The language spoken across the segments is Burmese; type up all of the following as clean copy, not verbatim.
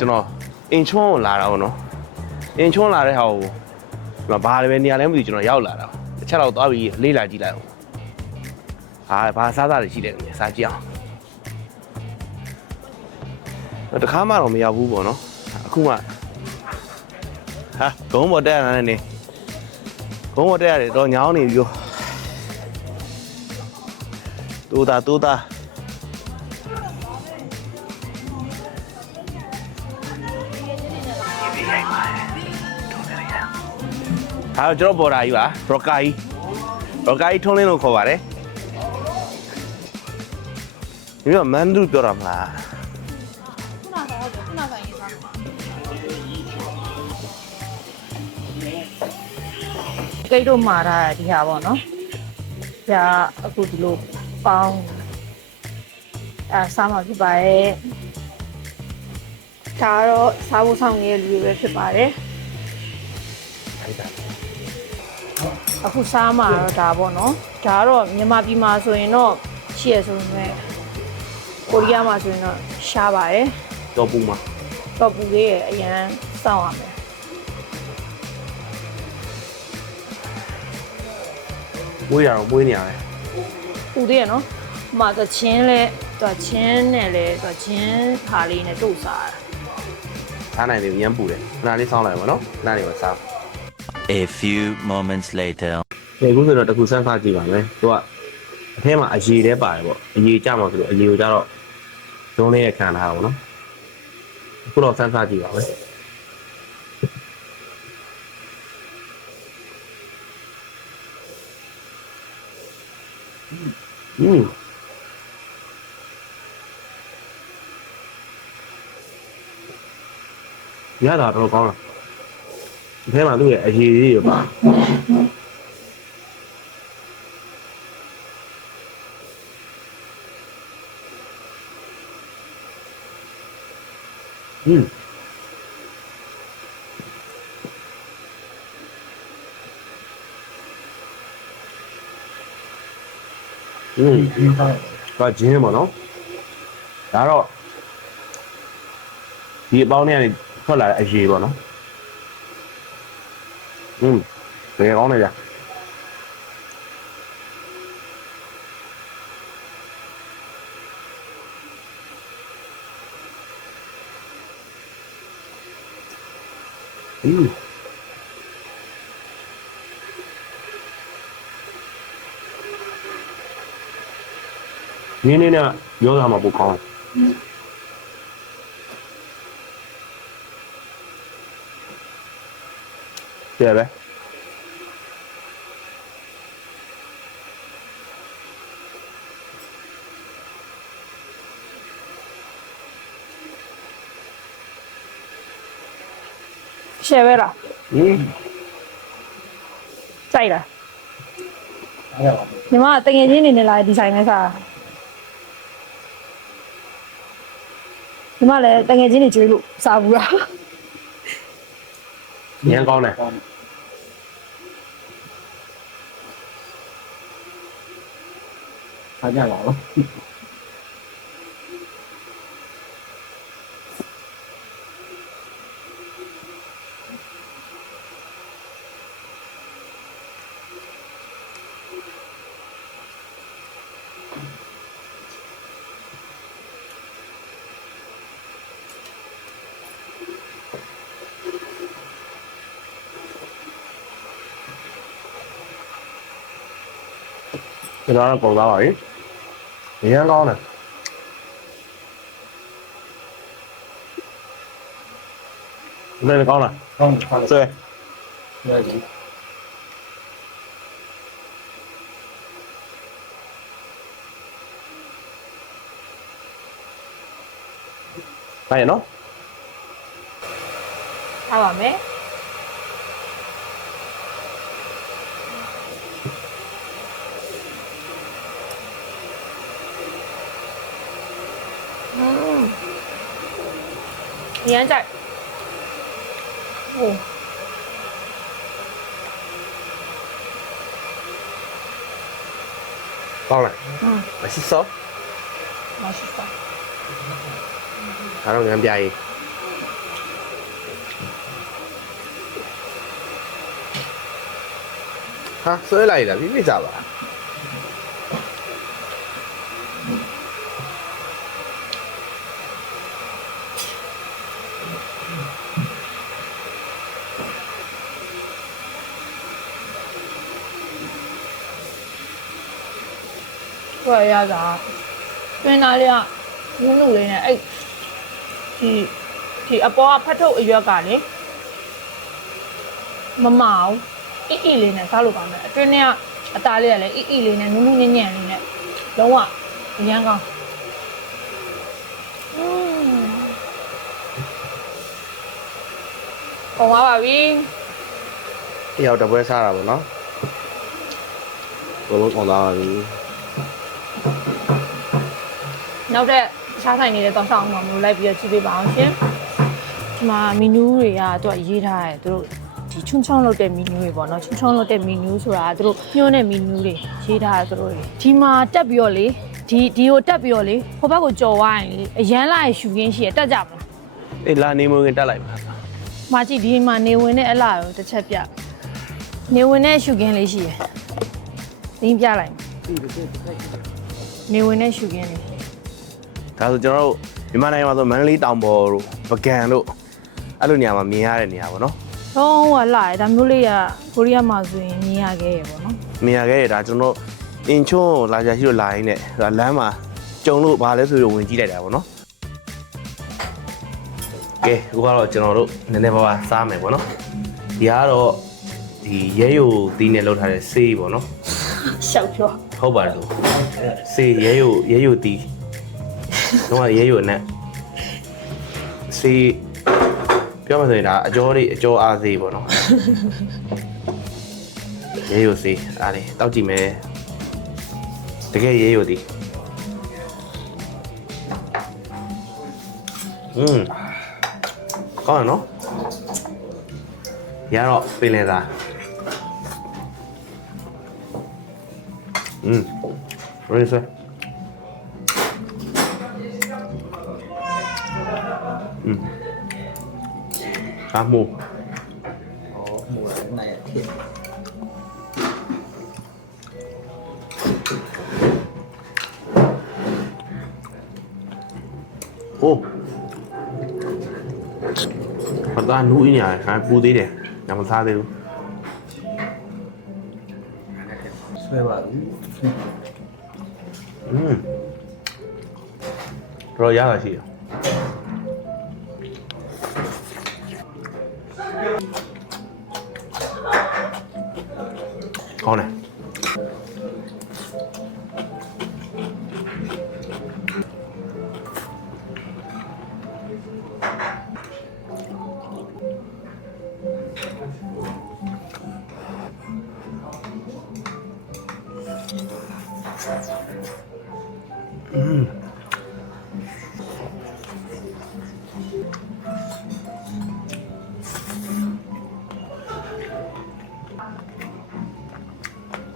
ကျွန်တော်အင်ချွန်းကိုလာတာပေါ့နော်အင်ချွန်းလာတဲ့ဟာကိုဒီမှာဘာလဲပဲနေရာလဲမသိကျွန်တော်ရောက်လာတာတစ်ချက်တော့သွားပြီးလေးလာကြည့်လိုက်အောင်ဘာစားတွေရှိတယ်လဲစားကြည့်အောင်တခါမှတော့မရောက်ဘူးပေါ့နော်အခုမှဂုံးပေါ်တက်ရတာနဲ့ဂုံးပေါ်တက်ရတယ်တော့ညောင်းနေပြီရောတိုးတာကျွန်တော်ပေါ်တာကြီးပါဘရော့ကာကြီးထုံးလင်းလို့ခေါ်ပါတယ်ဒီကမန်ဒူပြောတာမလားခုနကရေးထားကိတ်တို့မှာတာဒီဟာပေါ့နော်ဒါအခုဒီလိုပေါင်းစားမှာဖြစ်ပါတယ်ဒါတော့စားဖို့ဆောင်နေတဲ့လူတွေပဲဖြစ်ပါတယ်အခုစားမှာတော့ဒါပေါ့နော်ဒါကတော့မြန်မာပြည်မှာဆိုရင်တော့ရှိရဆိုပေမဲ့ကိုရီးယားမှာဆိုရင်တော့ရှားပါတယ်တော့ပူမှာတော့ပူလေးရဲ့အရန်စောင့်ရမယ်မွေးရအောင်မွေးနေရတယ်ပူသေးရနော်မှာသချင်းလဲချင်းနဲ့လဲချင်းဟာလေးနဲ့တို့စားတာစားနိုင်တယ်ရမ်းပူတယ်ခဏလေးစောင်းလိုက်ပါနော်ခဏလေးပဲစားA few moments later ဒီခုဆိုတော့တခုစမ်းစားကြည့်ပါမယ်သူကအထဲမှာအရေတဲပါတယ်ပေါ့အရေကြမှာဆိုတော့အရေကိုကြတော့ဇုံးလေးရခံထားတာပေါ့နော်အခုတော့စမ်းစားကြည့်ပါမယ်ရတာတော့ကောင်းလားဒီထဲမှာသူ့ရဲ့အရည်ကြီးရပါကဂျင်းပေါ့နော်ဒါတော့ဒီအပေါင်းထဲကနေထွက်လာတဲ့အရေးပေါ့နော်တကယ်ကောင်းနေကြနင်းနေနဲ့ရောတာမှာပိုကောင်းတယ်ပဲရှယ်ပဲလားကြိုက်လားညီမတငယ်ချင်းနေနေလာဒီဆိုင်နဲ့စားညီမလည်းတငယ်ချင်းတွေကျွေးလို့စားဘူးလားရမ်းကောင်းတယ်အားကြပါဦးကျွန်တော်ကပုံသားပါပြီ။ရမ်းကောင်းတယ်။ဘယ်လိုကောင်းလား။ကောင်းတယ်။ဆွဲ။ဆွဲကြည့်။ပါရနော်။ထားပါမယ်။ရမ်းကြိုက်ဟိုကောင်းလားမရှိစောမရှိစောဒါတော့ငန်းပြရေး ဟာဆွဲလိုက်တာပြပြကြပါခွဲရတာတွင်းသားလေးကနုနုလေးနဲ့အဲ့ဒီအပေါ်ကဖတ်ထုတ်အရွက်ကလေမမအောင်အီလေးနဲ့စားလို့ပါမယ်အတွင်းထဲကအသားလေးကလည်းအီလေးနဲ့နုနုညံ့ညံ့လေးနဲ့လုံးဝအရန်ကောင်းကောင်းပါပြီတယောက်တပွဲစားတာပေါ့နော်ဘလုံးကောင်းသွားပါပြီနောက်တဲ့စားဆိုင်နေတဲ့တောင်ဆောင်မှာမလို့လိုက်ပြီးတော့ကြည့်ပေးပါအောင်ရှင်ဒီမှာမီနူးတွေကသူကရေးထားတယ်သူတို့ဒီချွန်းချောင်းလုပ်တဲ့မီနူးတွေပေါ့နော်ချွန်းချောင်းလုပ်တဲ့မီနူးဆိုတာသူတို့ညှိုးတဲ့မီနူးတွေရေးထားတယ်သူတို့ဒီမှာတက်ပြီးတော့လေဒီကိုတက်ပြီးတော့လေဟိုဘက်ကိုကြော်သွားရင်လေအရန်လာရရှူခင်းရှိရတက်ကြမလားအေးလာနေမဝင်တက်လိုက်ပါမကြည့်ဒီမှာနေဝင်တဲ့အလားကိုတစ်ချက်ပြနေဝင်တဲ့ရှူခင်းလေးရှိရယ်သင်းပြလိုက်နေဝင်တဲ့ရှူခင်းလေးဒါဆိုကျွန်တော်တို့မြန်မာနိုင်ငံမှာဆိုမန္တလေးတောင်ပေါ်တို့ပကံတို့အဲ့လိုနေရာမှာမြင်ရတဲ့နေရာပေါ့နော်။တော့ဟိုလာတယ်ဒါမျိုးလေးကကိုရီးယားမှာဆိုရင်မြင်ရခဲ့ရပေါ့နော်။မြင်ရခဲ့ရတာကျွန်တော်အင်ချွန်းလာကြရှိလို့လာရင်းနဲ့လမ်းမှာကြုံလို့ဘာလဲဆိုပြီးဝင်ကြည့်လိုက်တာပေါ့နော်။ကဲအခုကတော့ကျွန်တော်တို့နည်းနည်းပါးပါးစားမယ်ပေါ့နော်။ဒီကတော့ဒီရဲယိုတီးနဲ့လောက်ထားတဲ့ဆေးပေါ့နော်။ရှောက်ပြော။ဟုတ်ပါတယ်။ဆေးရဲယိုတီးတော့ရဲယိုနဲ့ဆေးပြောမှဆိုရင်ဒါအကျော်အားစေးပေါ့နော်ရဲယိုစေးအားလေတောက်ကြည့်မယ်တကယ်ရဲယိုဒီကောင်းနော်ရတော့ပင်လေသားရစขาหมูอ๋อหมูในเทียนโอ้ผัดด้านนู้นเนี่ยหาปูตีเด็กยังมันซาเดียวช่วยว่าเรายากอะไรสิကောင်းတယ်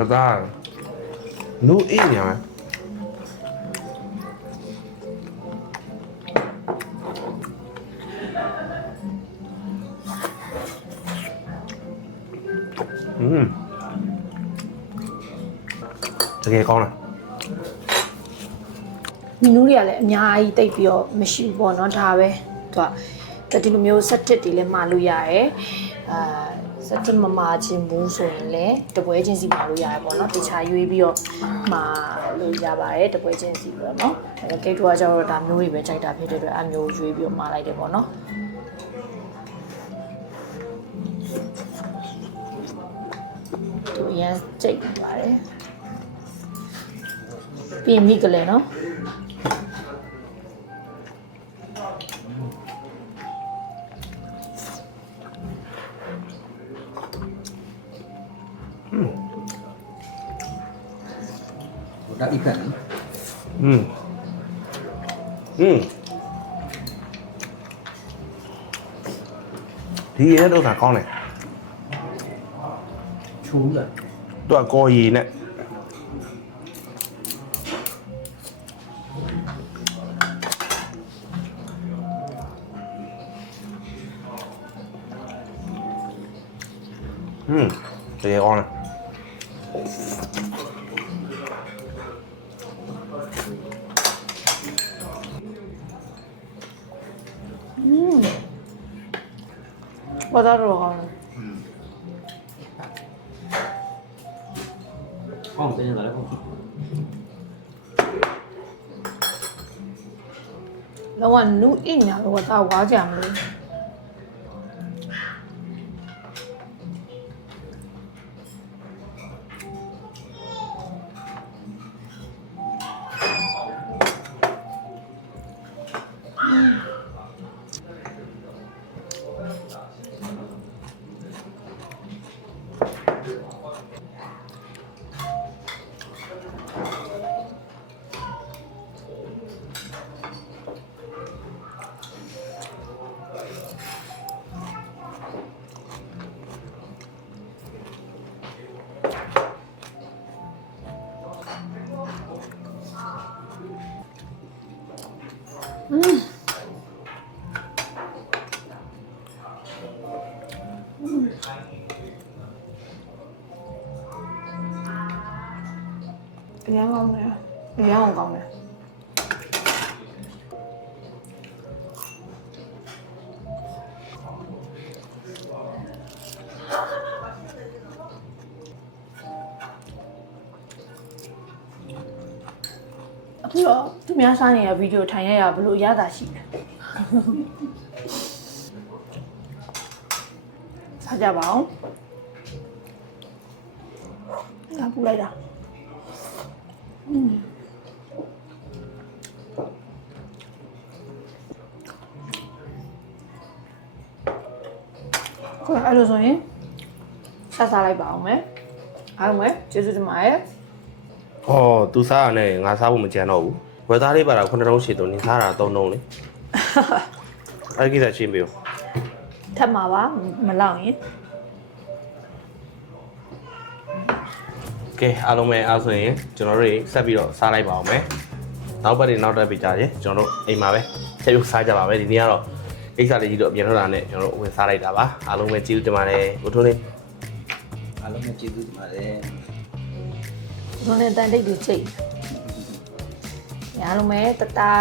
ဘာသာနူအင်းညာတကယ်ကောင်းလားမီနူးတွေကလည်းအများကြီးတိတ်ပြီးတော့မရှိဘူးပေါ့နော်ဒါပဲသူကဒီလိုမျိုးဆက်တစ်တွေလည်းမှာလို့ရတယ်ဆက်တစ်မမာခြင်းဘူးဆိုရင်လည်းတပွဲချင်းစီမှာလို့ရတယ်ပေါ့နော်တခြားရွေးပြီးတော့မှာလို့ရပါတယ်တပွဲချင်းစီပြီးတော့နော်အဲကိတ်ထွားကျတော့ဒါမျိုးတွေပဲကြိုက်တာဖြစ်တဲ့အတွက်အမျိုးရွေးပြီးတော့မှာလိုက်တယ်ပေါ့နော်သူရန်ကြိတ်ပါတယ်ပြီးမိကလေးနော်đã đi cận thì hết đâu cả con này chú rồi tôi là co gì nè thì con này ဘာသာတော့ကောင်းတယ် ကောင်းတယ်ရတယ်ကောင်း လောကနူးအိညာလောကသာဝါကြမလို့အရင်ကောင်းတယ်အရင်ကောင်းတယ်အခုတော့သူများစားနေတဲ့ဗီဒီယိုထိုင်ရရဘလို့ရတာရှိတယ်စားကြပါအောင်ငါပူလိုက်တာကိုယ်အဲ့လိုဆိုရင်စားလိုက်ပါအောင်မယ်အားလုံးပဲကျေးဇူးတင်ပါတယ် ဟောသူစားရနဲ့ငါစားဖို့မကြမ်းတော့ဘူးဝယ်သားလေးပါတာ9000ရှိတော့နင်စားတာ3000လေအဲ့ဒီကိစ္စချင်းပြော ထပ်မှာပါမလောက်ရင် ကဲအားလုံးပဲအားဆိုရင်ကျွန်တော်တို့ဆက်ပြီးတော့စားလိုက်ပါအောင်မယ်နောက်ပတ်တွေနောက်တက်ပြီးကြရင်ကျွန်တော်တို့အိမ်မှာပဲဆက်ပြီးစားကြပါမယ်ဒီနေ့ကတော့ကိစ္စလေးကြီးတော့အပြင်ထွက်တာနဲ့ကျွန်တော်တို့ဝင်စားလိုက်တာပါအားလုံးပဲကျေးဇူးတင်ပါတယ်ကိုထွန်းလေး အားလုံးပဲကျေးဇူးတင်ပါတယ် ဘုန်းနဲ့တန်တိတ်တွေချိန်အားလုံးပဲတတာ